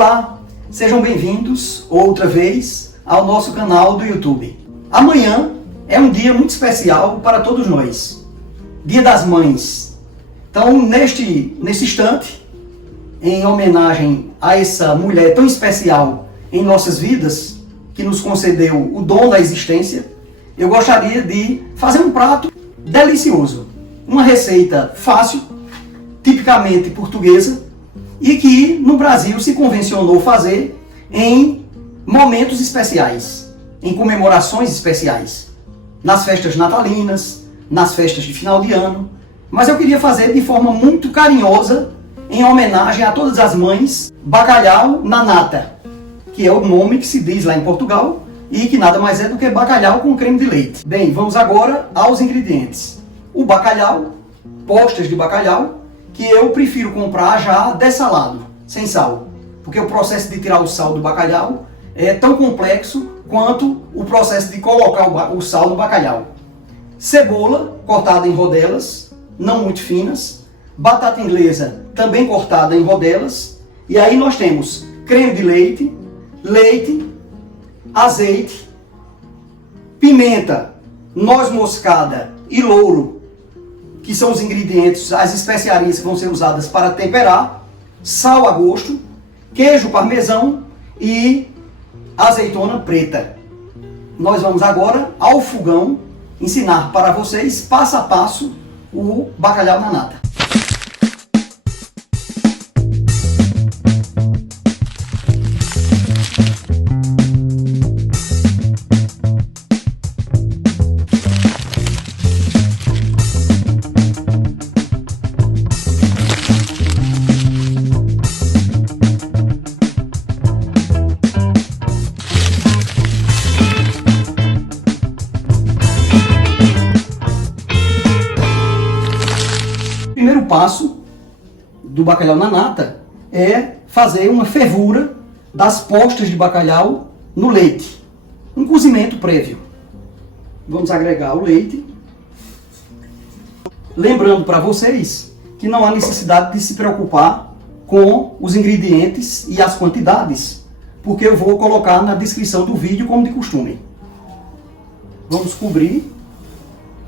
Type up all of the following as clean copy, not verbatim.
Olá, sejam bem-vindos outra vez ao nosso canal do YouTube. Amanhã é um dia muito especial para todos nós, Dia das Mães. Então, neste instante, em homenagem a essa mulher tão especial em nossas vidas, que nos concedeu o dom da existência, eu gostaria de fazer um prato delicioso, uma receita fácil, tipicamente portuguesa, e que no Brasil se convencionou fazer em momentos especiais, em comemorações especiais, nas festas natalinas, nas festas de final de ano, mas eu queria fazer de forma muito carinhosa, em homenagem a todas as mães, bacalhau na nata, que é o nome que se diz lá em Portugal, e que nada mais é do que bacalhau com creme de leite. Bem, vamos agora aos ingredientes. O bacalhau, postas de bacalhau, que eu prefiro comprar já dessalado, sem sal, porque o processo de tirar o sal do bacalhau é tão complexo quanto o processo de colocar o sal no bacalhau. Cebola cortada em rodelas, não muito finas, batata inglesa também cortada em rodelas, e aí nós temos creme de leite, leite, azeite, pimenta, noz moscada e louro, que são os ingredientes, as especiarias que vão ser usadas para temperar, sal a gosto, queijo parmesão e azeitona preta. Nós vamos agora ao fogão ensinar para vocês passo a passo o bacalhau na nata. O primeiro passo do bacalhau na nata é fazer uma fervura das postas de bacalhau no leite. Um cozimento prévio. Vamos agregar o leite. Lembrando para vocês que não há necessidade de se preocupar com os ingredientes e as quantidades, porque eu vou colocar na descrição do vídeo como de costume. Vamos cobrir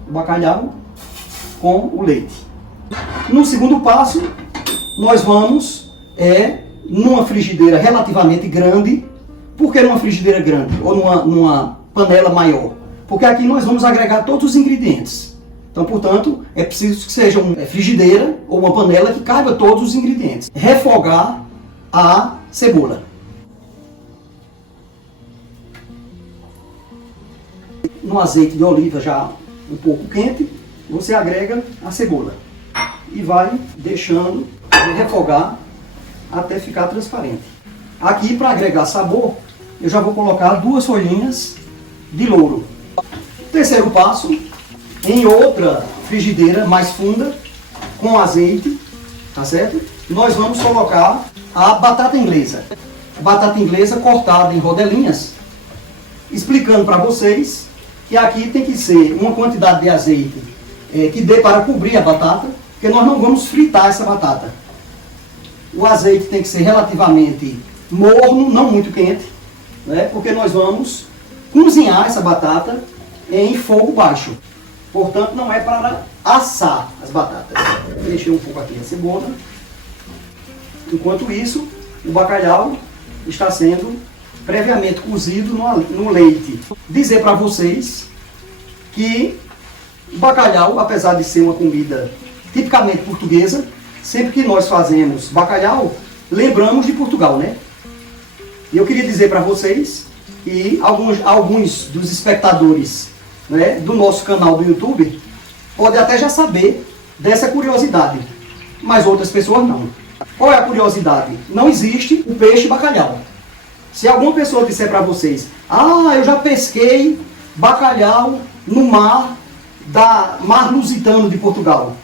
o bacalhau com o leite. No segundo passo, nós vamos numa frigideira relativamente grande. Por que numa frigideira grande? Ou numa panela maior? Porque aqui nós vamos agregar todos os ingredientes. Então, portanto, é preciso que seja uma frigideira ou uma panela que caiba todos os ingredientes. Refogar a cebola. No azeite de oliva já um pouco quente, você agrega a cebola. E vai deixando refogar até ficar transparente. Aqui, para agregar sabor, eu já vou colocar 2 folhinhas de louro. Terceiro passo, em outra frigideira mais funda, com azeite, tá certo? Nós vamos colocar a batata inglesa. Batata inglesa cortada em rodelinhas, explicando para vocês que aqui tem que ser uma quantidade de azeite que dê para cobrir a batata, porque nós não vamos fritar essa batata. O azeite tem que ser relativamente morno, não muito quente, né? Porque nós vamos cozinhar essa batata em fogo baixo. Portanto, não é para assar as batatas. Deixei um pouco aqui a cebola. Enquanto isso, o bacalhau está sendo previamente cozido no leite. Dizer para vocês que o bacalhau, apesar de ser uma comida tipicamente portuguesa, sempre que nós fazemos bacalhau, lembramos de Portugal, né? E eu queria dizer para vocês que alguns dos espectadores, né, do nosso canal do YouTube podem até já saber dessa curiosidade, mas outras pessoas não. Qual é a curiosidade? Não existe o peixe bacalhau. Se alguma pessoa disser para vocês, eu já pesquei bacalhau no mar Lusitano de Portugal,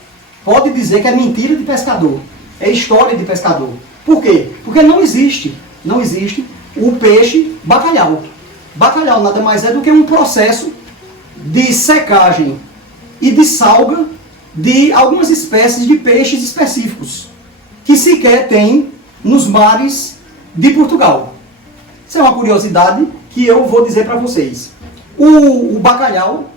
pode dizer que é mentira de pescador, é história de pescador. Por quê? Porque não existe o peixe bacalhau. Bacalhau nada mais é do que um processo de secagem e de salga de algumas espécies de peixes específicos, que sequer tem nos mares de Portugal. Isso é uma curiosidade que eu vou dizer para vocês. O bacalhau,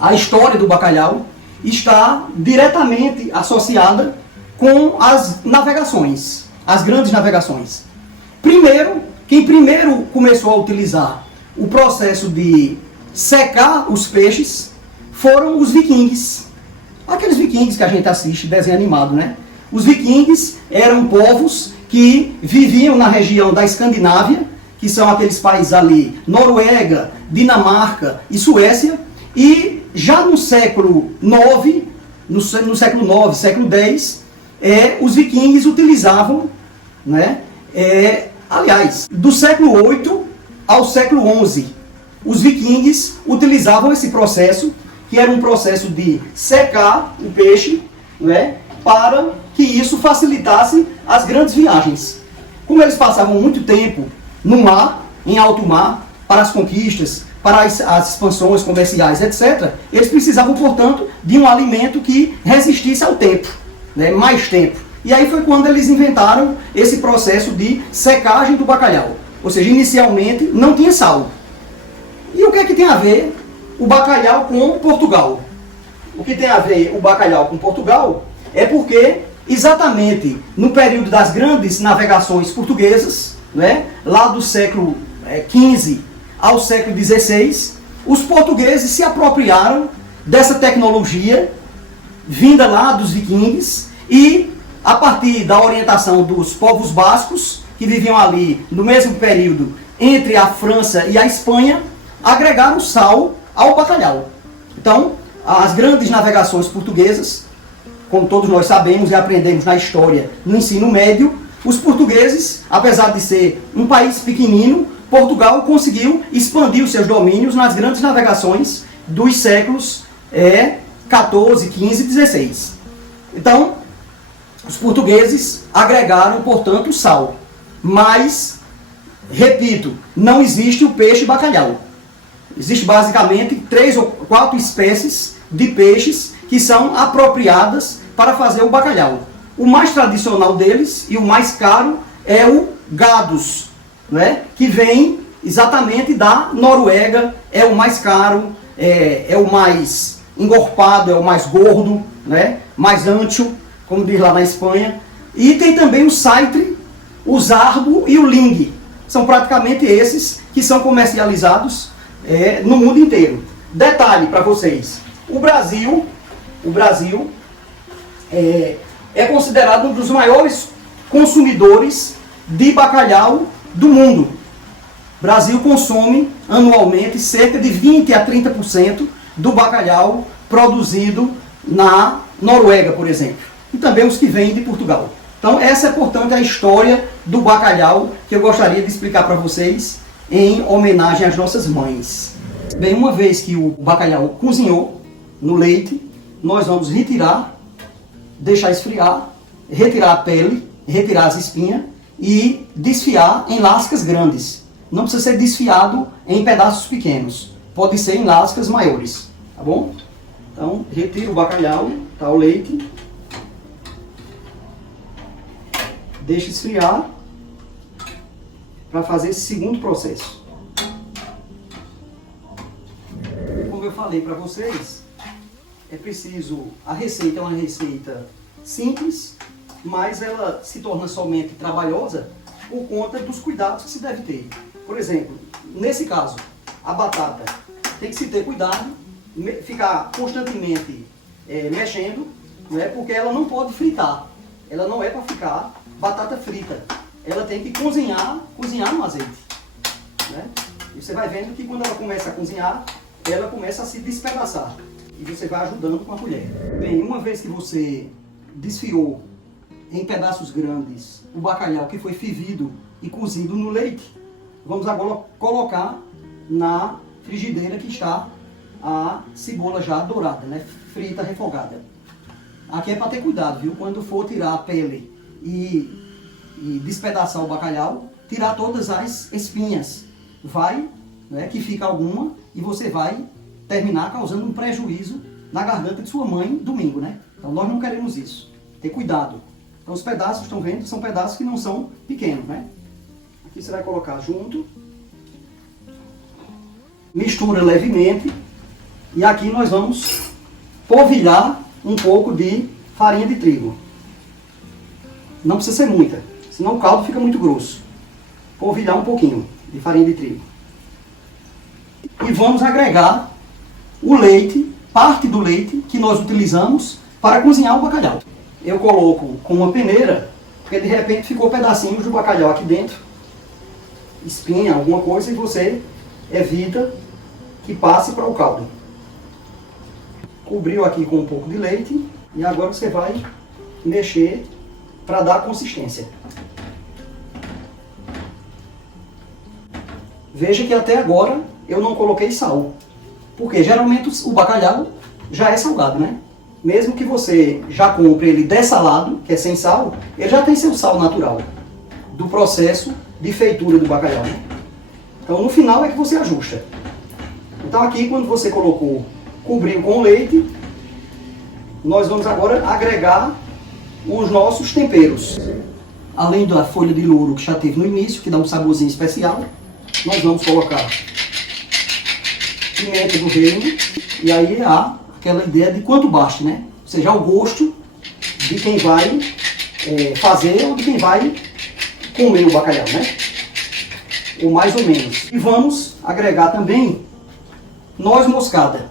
a história do bacalhau, está diretamente associada com as navegações, as grandes navegações. Quem primeiro começou a utilizar o processo de secar os peixes foram os vikings. Aqueles vikings que a gente assiste, desenho animado, né? Os vikings eram povos que viviam na região da Escandinávia, que são aqueles países ali, Noruega, Dinamarca e Suécia, e já no século IX, século X, os vikings utilizavam, né, aliás, do século VIII ao século XI, os vikings utilizavam esse processo, que era um processo de secar o peixe, né, para que isso facilitasse as grandes viagens. Como eles passavam muito tempo no mar, em alto mar, para as conquistas, para as expansões comerciais, etc., eles precisavam, portanto, de um alimento que resistisse ao tempo, né, mais tempo. E aí foi quando eles inventaram esse processo de secagem do bacalhau. Ou seja, inicialmente não tinha sal. E o que é que tem a ver o bacalhau com Portugal? O que tem a ver o bacalhau com Portugal é porque, exatamente no período das grandes navegações portuguesas, né, lá do século XV ao século XVI, os portugueses se apropriaram dessa tecnologia vinda lá dos vikings e, a partir da orientação dos povos bascos, que viviam ali no mesmo período entre a França e a Espanha, agregaram sal ao bacalhau. Então, as grandes navegações portuguesas, como todos nós sabemos e aprendemos na história, no ensino médio, os portugueses, apesar de ser um país pequenino, Portugal conseguiu expandir os seus domínios nas grandes navegações dos séculos XIV, XV e XVI. Então, os portugueses agregaram, portanto, sal. Mas, repito, não existe o peixe bacalhau. Existem basicamente 3 ou 4 espécies de peixes que são apropriadas para fazer o bacalhau. O mais tradicional deles e o mais caro é o gadus, né? Que vem exatamente da Noruega, é o mais caro, é o mais engorpado, é o mais gordo, né? Mais ancho, como diz lá na Espanha. E tem também o saitre, o zarbo e o ling. São praticamente esses que são comercializados no mundo inteiro. Detalhe para vocês, o Brasil é considerado um dos maiores consumidores de bacalhau do mundo. O Brasil consome anualmente cerca de 20 a 30% do bacalhau produzido na Noruega, por exemplo. E também os que vêm de Portugal. Então essa é, portanto, a história do bacalhau que eu gostaria de explicar para vocês em homenagem às nossas mães. Bem, uma vez que o bacalhau cozinhou no leite, nós vamos retirar, deixar esfriar, retirar a pele, retirar as espinhas e desfiar em lascas grandes. Não precisa ser desfiado em pedaços pequenos, pode ser em lascas maiores, tá bom? Então, retira o bacalhau, tá, o leite, deixa esfriar para fazer esse segundo processo. Como eu falei para vocês, é preciso, a receita é uma receita simples, mas ela se torna somente trabalhosa por conta dos cuidados que se deve ter. Por exemplo, nesse caso, a batata tem que se ter cuidado, ficar constantemente mexendo, né, porque ela não pode fritar. Ela não é para ficar batata frita. Ela tem que cozinhar no azeite. Né? E você vai vendo que quando ela começa a cozinhar, ela começa a se despedaçar. E você vai ajudando com a colher. Bem, uma vez que você desfiou em pedaços grandes o bacalhau que foi fervido e cozido no leite, vamos agora colocar na frigideira que está a cebola já dourada, né? Frita, refogada. Aqui é para ter cuidado, viu? Quando for tirar a pele e despedaçar o bacalhau, tirar todas as espinhas. Vai, né, que fica alguma, e você vai terminar causando um prejuízo na garganta de sua mãe domingo, né? Então nós não queremos isso. Ter cuidado. Então os pedaços, estão vendo, são pedaços que não são pequenos, né? Aqui você vai colocar junto. Mistura levemente. E aqui nós vamos polvilhar um pouco de farinha de trigo. Não precisa ser muita, senão o caldo fica muito grosso. Polvilhar um pouquinho de farinha de trigo. E vamos agregar o leite, parte do leite que nós utilizamos para cozinhar o bacalhau. Eu coloco com uma peneira, porque de repente ficou pedacinhos do bacalhau aqui dentro, espinha, alguma coisa, e você evita que passe para o caldo. Cobriu aqui com um pouco de leite e agora você vai mexer para dar consistência. Veja que até agora eu não coloquei sal, porque geralmente o bacalhau já é salgado, né? Mesmo que você já compre ele dessalado, que é sem sal, ele já tem seu sal natural do processo de feitura do bacalhau, né? Então no final é que você ajusta. Então aqui quando você colocou, cobriu com leite, nós vamos agora agregar os nossos temperos. Além da folha de louro que já teve no início, que dá um saborzinho especial, nós vamos colocar pimenta do reino, e aí há aquela ideia de quanto baste, né? Ou seja, ao gosto de quem vai fazer ou de quem vai comer o bacalhau, né? Ou mais ou menos. E vamos agregar também noz moscada.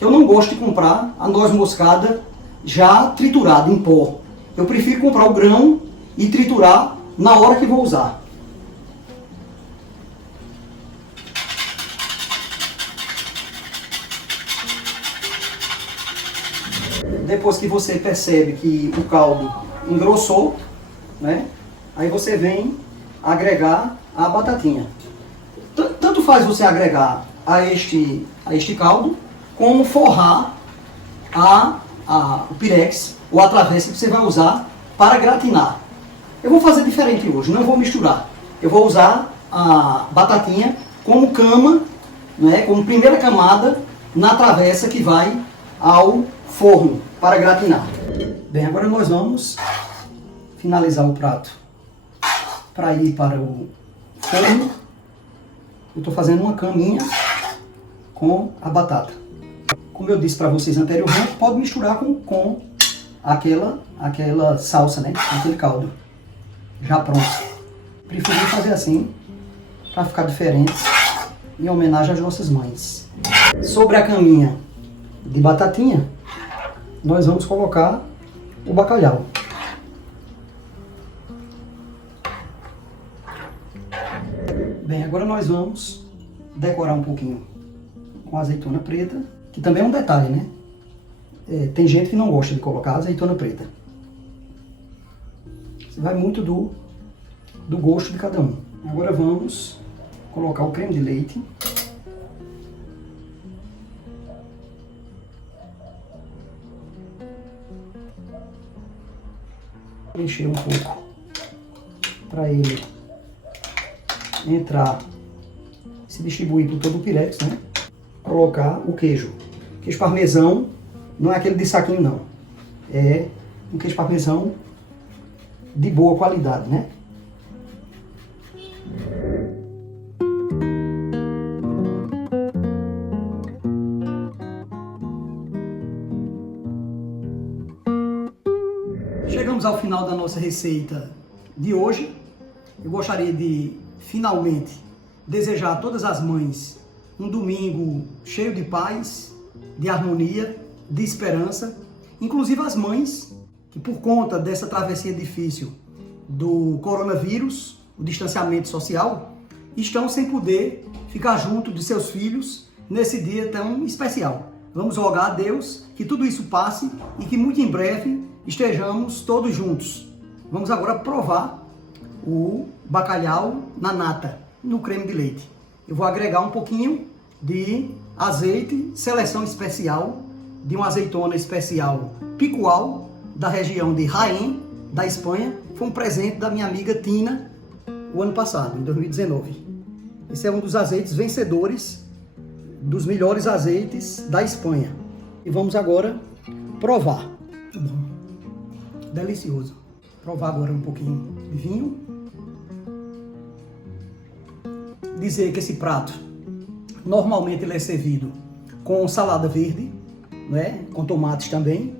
Eu não gosto de comprar a noz moscada já triturada em pó. Eu prefiro comprar o grão e triturar na hora que vou usar. Depois que você percebe que o caldo engrossou, né? Aí você vem agregar a batatinha. Tanto faz você agregar a este caldo, como forrar o pirex ou a travessa que você vai usar para gratinar. Eu vou fazer diferente hoje, não vou misturar. Eu vou usar a batatinha como cama, né, como primeira camada na travessa que vai ao forno para gratinar. Bem, agora nós vamos finalizar o prato para ir para o forno. Eu estou fazendo uma caminha com a batata. Como eu disse para vocês anteriormente, pode misturar com aquela salsa, né? Aquele caldo já pronto. Preferi fazer assim para ficar diferente, em homenagem às nossas mães. Sobre a caminha de batatinha, nós vamos colocar o bacalhau. Bem, agora nós vamos decorar um pouquinho com azeitona preta, que também é um detalhe, né? Tem gente que não gosta de colocar azeitona preta. Isso vai muito do gosto de cada um. Agora vamos colocar o creme de leite. Mexer um pouco para ele entrar, se distribuir por todo o pirex, né? Colocar o queijo. Queijo parmesão não é aquele de saquinho, não. É um queijo parmesão de boa qualidade, né? Chegamos ao final da nossa receita de hoje. Eu gostaria de, finalmente, desejar a todas as mães um domingo cheio de paz, de harmonia, de esperança, inclusive as mães que, por conta dessa travessia difícil do coronavírus, o distanciamento social, estão sem poder ficar junto de seus filhos nesse dia tão especial. Vamos rogar a Deus que tudo isso passe e que muito em breve estejamos todos juntos. Vamos agora provar o bacalhau na nata, no creme de leite. Eu vou agregar um pouquinho de azeite, seleção especial, de uma azeitona especial Picual, da região de Jaén, da Espanha. Foi um presente da minha amiga Tina, o ano passado, em 2019. Esse é um dos azeites vencedores, dos melhores azeites da Espanha. E vamos agora provar. Muito bom. Delicioso. Provar agora um pouquinho de vinho. dizer que esse prato, normalmente ele é servido com salada verde, né, com tomates também,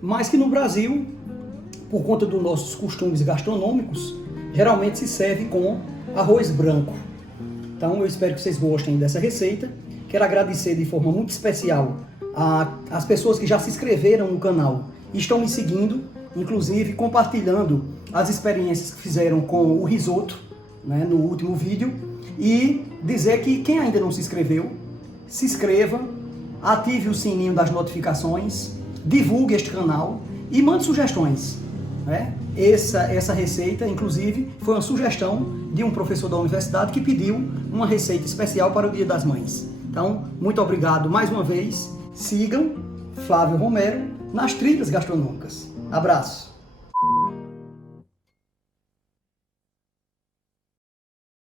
mas que no Brasil, por conta dos nossos costumes gastronômicos, geralmente se serve com arroz branco. Então eu espero que vocês gostem dessa receita. Quero agradecer de forma muito especial às pessoas que já se inscreveram no canal e estão me seguindo, inclusive compartilhando as experiências que fizeram com o risoto, né, no último vídeo. E dizer que quem ainda não se inscreveu, se inscreva, ative o sininho das notificações, divulgue este canal e mande sugestões, né? Essa receita, inclusive, foi uma sugestão de um professor da universidade que pediu uma receita especial para o Dia das Mães. Então, muito obrigado mais uma vez. Sigam Flávio Romero nas trilhas gastronômicas. Abraço!